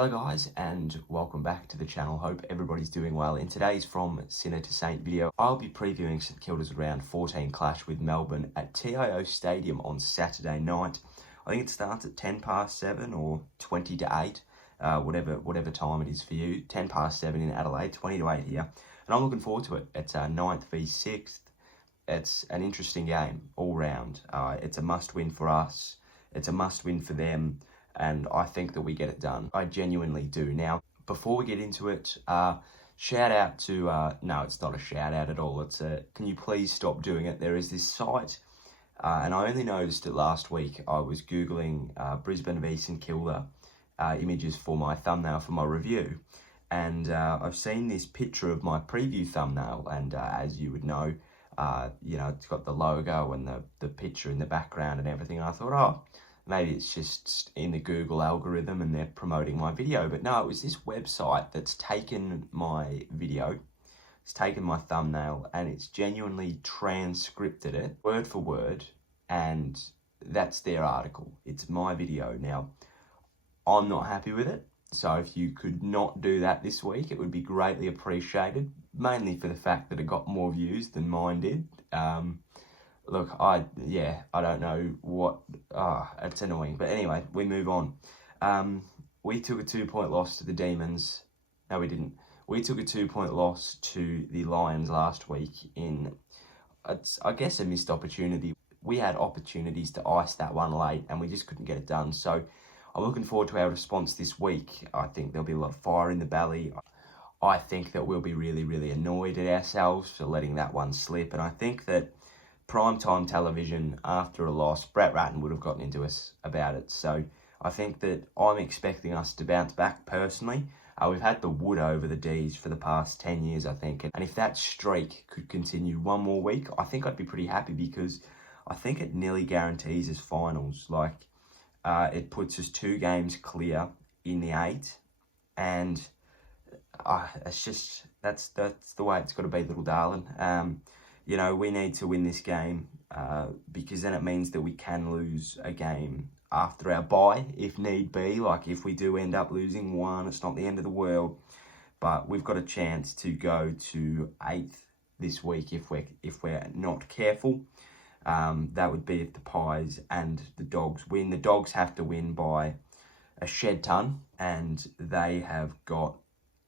Hello guys, and welcome back to the channel. Hope everybody's doing well. In today's From Sinner to Saint video, I'll be previewing St Kilda's round 14 clash with Melbourne at TIO Stadium on Saturday night. I think it starts at 10 past 7 or 20 to 8, whatever time it is for you. 10 past 7 in Adelaide, 20 to 8 here. And I'm looking forward to it. It's 9th v 6th. It's an interesting game all round. It's a must win for us. It's a must win for them. And I think that we get it done. I genuinely do. Now, before we get into it, shout out to, no, it's not a shout out at all. It's a, can you please stop doing it? There is this site, and I only noticed it last week. I was Googling Brisbane v St Kilda images for my thumbnail for my review. And I've seen this picture of my preview thumbnail. And as you would know, it's got the logo and the picture in the background and everything. And I thought, oh, maybe it's just in the Google algorithm and they're promoting my video. But no, it was this website that's taken my video, it's taken my thumbnail, and it's genuinely transcripted it word for word, and that's their article. It's my video. Now, I'm not happy with it. So if you could not do that this week, it would be greatly appreciated, mainly for the fact that it got more views than mine did. Look, I don't know what, it's annoying. But anyway, we move on. We took a 2-point loss to the Demons. No, we didn't. We took a 2-point loss to the Lions last week in, I guess, a missed opportunity. We had opportunities to ice that one late and we just couldn't get it done. So I'm looking forward to our response this week. I think there'll be a lot of fire in the belly. I think that we'll be really, really annoyed at ourselves for letting that one slip. And I think that primetime television after a loss, Brett Ratton would have gotten into us about it. So I think that I'm expecting us to bounce back personally. We've had the wood over the D's for the past 10 years, I think. And if that streak could continue one more week, I think I'd be pretty happy, because I think it nearly guarantees us finals. Like, it puts us 2 games clear in the 8. And it's just, that's the way it's got to be, little darling. We need to win this game because then it means that we can lose a game after our bye, if need be. Like, if we do end up losing one, it's not the end of the world. But we've got a chance to go to 8th this week if we're not careful. That would be if the Pies and the Dogs win. The Dogs have to win by a shed ton, and they have got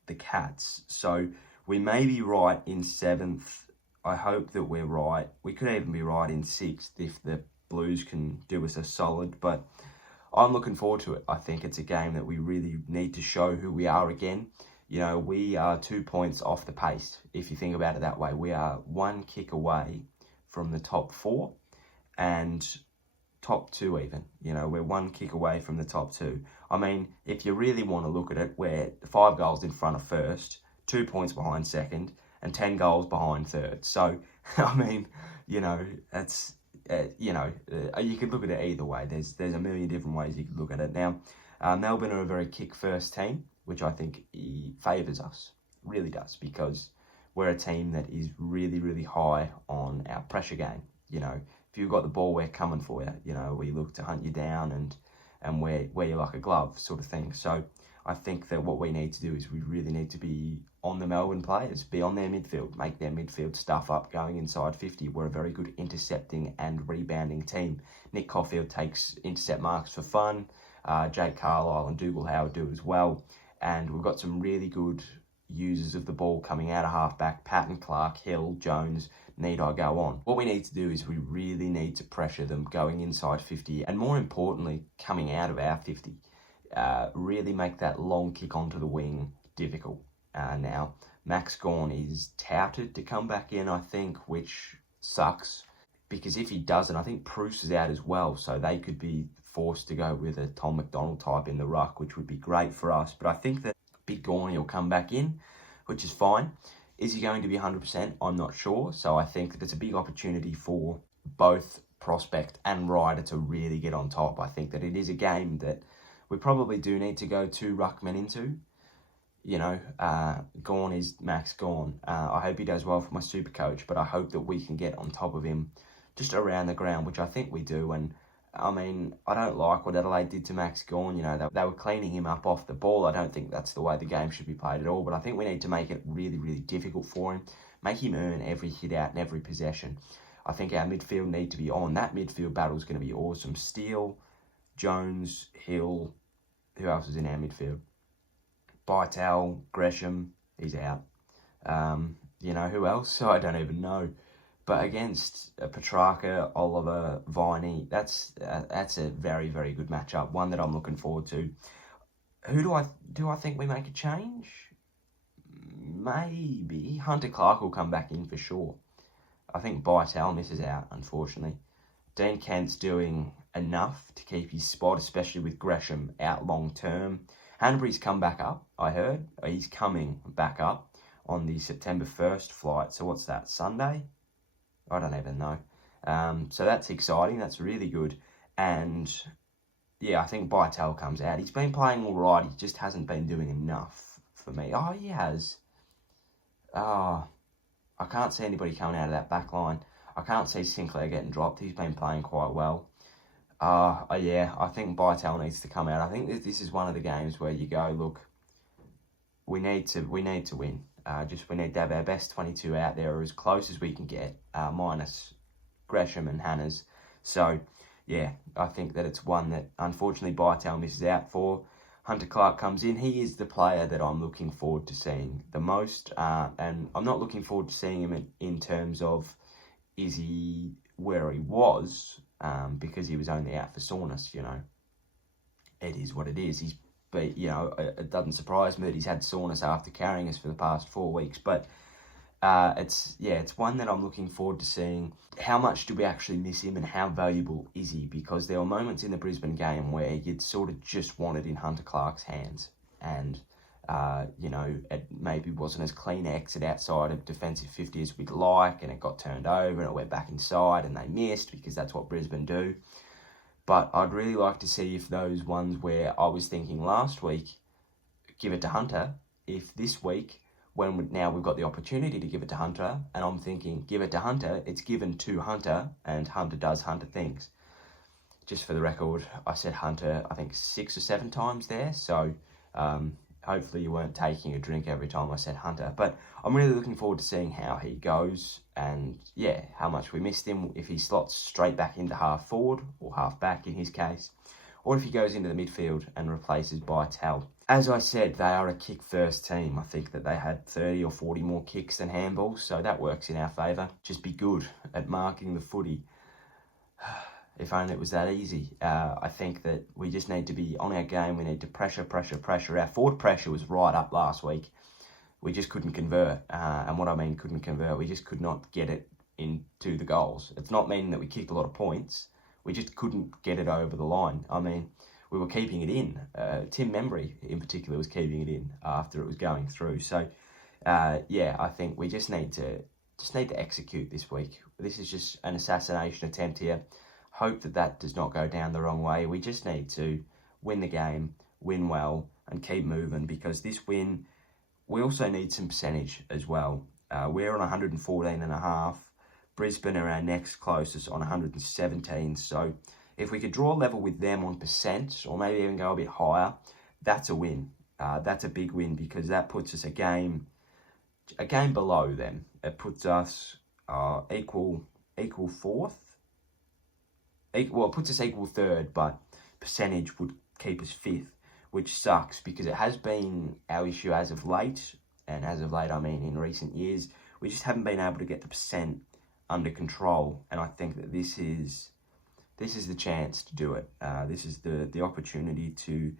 the Cats. So we may be right in 7th. I hope that we're right. We could even be right in 6th if the Blues can do us a solid. But I'm looking forward to it. I think it's a game that we really need to show who we are again. We are 2 points off the pace, if you think about it that way. We are 1 kick away from the top 4 and top 2 even. We're 1 kick away from the top 2. I mean, if you really want to look at it, we're 5 goals in front of first, 2 points behind second, and 10 goals behind third. So, I mean, that's, you could look at it either way. There's a million different ways you could look at it. Now, Melbourne are a very kick-first team, which I think favours us, really does, because we're a team that is really, really high on our pressure game. If you've got the ball, we're coming for you. We look to hunt you down and wear you like a glove, sort of thing. So I think that what we need to do is we really need to be on the Melbourne players, be on their midfield, make their midfield stuff up going inside 50. We're a very good intercepting and rebounding team. Nick Caulfield takes intercept marks for fun. Jake Carlisle and Dougal Howard do as well. And we've got some really good users of the ball coming out of halfback: Patton, Clark, Hill, Jones. Need I go on? What we need to do is we really need to pressure them going inside 50, and more importantly, coming out of our 50. Really make that long kick onto the wing difficult. Now, Max Gawn is touted to come back in, I think, which sucks, because if he doesn't, I think Bruce is out as well, so they could be forced to go with a Tom McDonald type in the ruck, which would be great for us. But I think that Big Gawn will come back in, which is fine. Is he going to be 100%? I'm not sure. So I think that it's a big opportunity for both Prospect and Ryder to really get on top. I think that it is a game that we probably do need to go 2 ruckmen into. Gawn is Max Gawn. I hope he does well for my super coach, but I hope that we can get on top of him just around the ground, which I think we do. And I mean, I don't like what Adelaide did to Max Gawn. You know, they were cleaning him up off the ball. I don't think that's the way the game should be played at all. But I think we need to make it really, really difficult for him. Make him earn every hit out and every possession. I think our midfield need to be on. That midfield battle is going to be awesome. Steele, Jones, Hill. Who else is in our midfield? Bytel, Gresham. He's out. You know, who else? I don't even know. But against Petrarca, Oliver, Viney, that's a very, very good matchup. One that I'm looking forward to. Who do I think we make a change? Maybe Hunter Clark will come back in for sure. I think Bytel misses out, unfortunately. Dean Kent's doing enough to keep his spot, especially with Gresham out long term. Hanbury's come back up, I heard. He's coming back up on the September 1st flight. So what's that, Sunday? I don't even know. So that's exciting. That's really good. And yeah, I think Bytel comes out. He's been playing all right. He just hasn't been doing enough for me. Oh, he has. Oh, I can't see anybody coming out of that back line. I can't see Sinclair getting dropped. He's been playing quite well. Yeah, I think Bytel needs to come out. I think this is one of the games where you go, look, we need to win. We need to have our best 22 out there, or as close as we can get, minus Gresham and Hannah's. So, yeah, I think that it's one that, unfortunately, Bytel misses out for. Hunter Clark comes in. He is the player that I'm looking forward to seeing the most. And I'm not looking forward to seeing him in terms of, is he where he was, because he was only out for soreness, you know. It is what it is. But, you know, it doesn't surprise me that he's had soreness after carrying us for the past 4 weeks. But it's one that I'm looking forward to seeing. How much do we actually miss him and how valuable is he? Because there were moments in the Brisbane game where you'd sort of just want it in Hunter Clark's hands. And, you know, it maybe wasn't as clean an exit outside of defensive 50 as we'd like. And it got turned over and it went back inside and they missed because that's what Brisbane do. But I'd really like to see if those ones where I was thinking last week, give it to Hunter, if this week, now we've got the opportunity to give it to Hunter, and I'm thinking, give it to Hunter, it's given to Hunter, and Hunter does Hunter things. Just for the record, I said Hunter, I think 6 or 7 times there, so hopefully you weren't taking a drink every time I said Hunter. But I'm really looking forward to seeing how he goes, and yeah, how much we missed him, if he slots straight back into half forward, or half back in his case, or if he goes into the midfield and replaces Bytel. As I said, they are a kick-first team. I think that they had 30 or 40 more kicks than handballs, so that works in our favour. Just be good at marking the footy. If only it was that easy. I think that we just need to be on our game. We need to pressure. Our forward pressure was right up last week. We just couldn't convert. And what I mean couldn't convert, we just could not get it into the goals. It's not meaning that we kicked a lot of points. We just couldn't get it over the line. I mean, we were keeping it in. Tim Membry, in particular, was keeping it in after it was going through. So, yeah, I think we just need to execute this week. This is just an assassination attempt here. Hope that does not go down the wrong way. We just need to win the game, win well, and keep moving, because this win, we also need some percentage as well. We're on 114.5. Brisbane are our next closest on 117. So if we could draw level with them on percent, or maybe even go a bit higher, that's a win. That's a big win, because that puts us a game below them. It puts us equal fourth. It puts us equal third, but percentage would keep us fifth, which sucks, because it has been our issue as of late, and as of late I mean in recent years, we just haven't been able to get the percent under control, and I think that this is the chance to do it. This is the opportunity to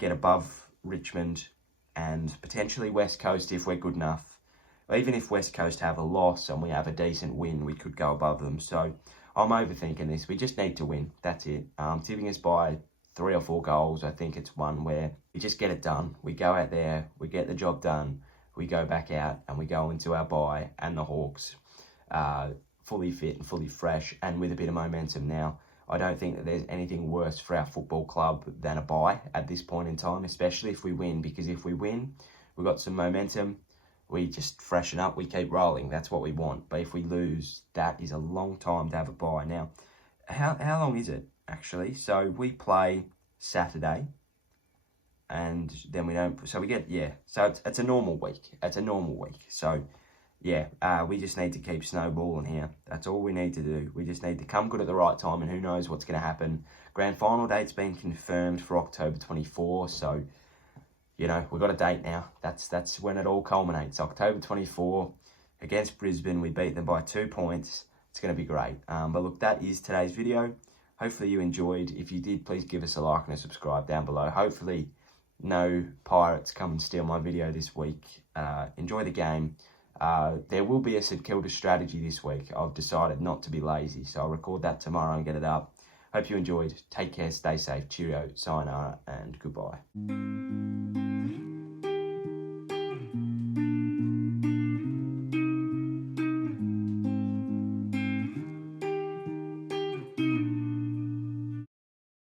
get above Richmond and potentially West Coast if we're good enough. Even if West Coast have a loss and we have a decent win, we could go above them. So I'm overthinking this. We just need to win. That's it. Tipping us by 3 or 4 goals. I think it's one where we just get it done. We go out there, we get the job done, we go back out and we go into our bye and the Hawks fully fit and fully fresh and with a bit of momentum now. I don't think that there's anything worse for our football club than a bye at this point in time, especially if we win, because if we win, we've got some momentum, we just freshen up, we keep rolling. That's what we want. But if we lose, that is a long time to have a bye. Now, how long is it actually? So we play Saturday, and then we don't. So we get So it's a normal week. It's a normal week. So yeah, we just need to keep snowballing here. That's all we need to do. We just need to come good at the right time, and who knows what's going to happen. Grand final date's been confirmed for October 24. So you know we've got a date now. That's when it all culminates. October 24 against Brisbane. We beat them by 2 points. It's going to be great. But look, that is today's video. Hopefully you enjoyed. If you did, please give us a like and a subscribe down below. Hopefully no pirates come and steal my video this week. Enjoy the game. There will be a St Kilda strategy this week. I've decided not to be lazy, so I'll record that tomorrow and get it up. Hope you enjoyed. Take care, stay safe. Cheerio, sayonara, and goodbye.